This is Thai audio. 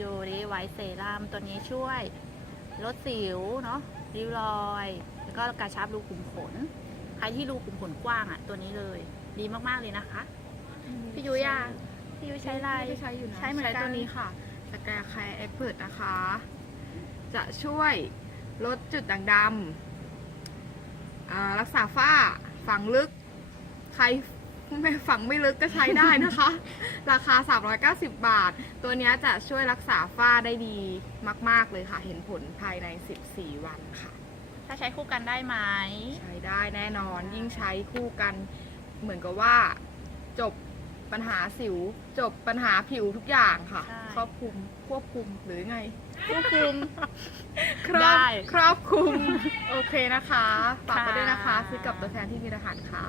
ยูริไวท์เซรั่มตัวนี้ช่วยลดสิวเนาะริ้วรอย แล้วก็กระชับรูขุมขน ใครที่รูขุมขนกว้างอะ่ะ ตัวนี้เลย ดีมากๆเลยนะคะ พี่ยุ้ยอะพี่ยุ้ยใช้อะไรไม่ได้ใช้อยู่นะใช้เหมือนกันตัวนี้ค่ะสแกร์แคร์เอ็กเพิร์นะคะ จะช่วยลดจุดด่างดำอ่ารักษาฝ้าฝังลึก ใคร ไม่ฝังไม่ลึกก็ใช้ได้นะคะ ราคา 390 บาท ตัวเนี้ยจะช่วยรักษาฝ้าได้ดีมาก ๆ เลยค่ะ เห็นผลภายใน 14 วันค่ะ ถ้าใช้คู่กันได้ไหม ใช้ได้แน่นอนยิ่งใช้คู่กันเหมือนกับว่าจบปัญหาสิว จบปัญหาผิวทุกอย่างค่ะใช่ ครอบคลุมควบคุมหรือไง ควบคุม ครอบได้ครอบคลุม โอเคนะคะฝากไปค่ะด้วยนะคะ ซื้อกับตัวแทนที่มีรหัสค่ะ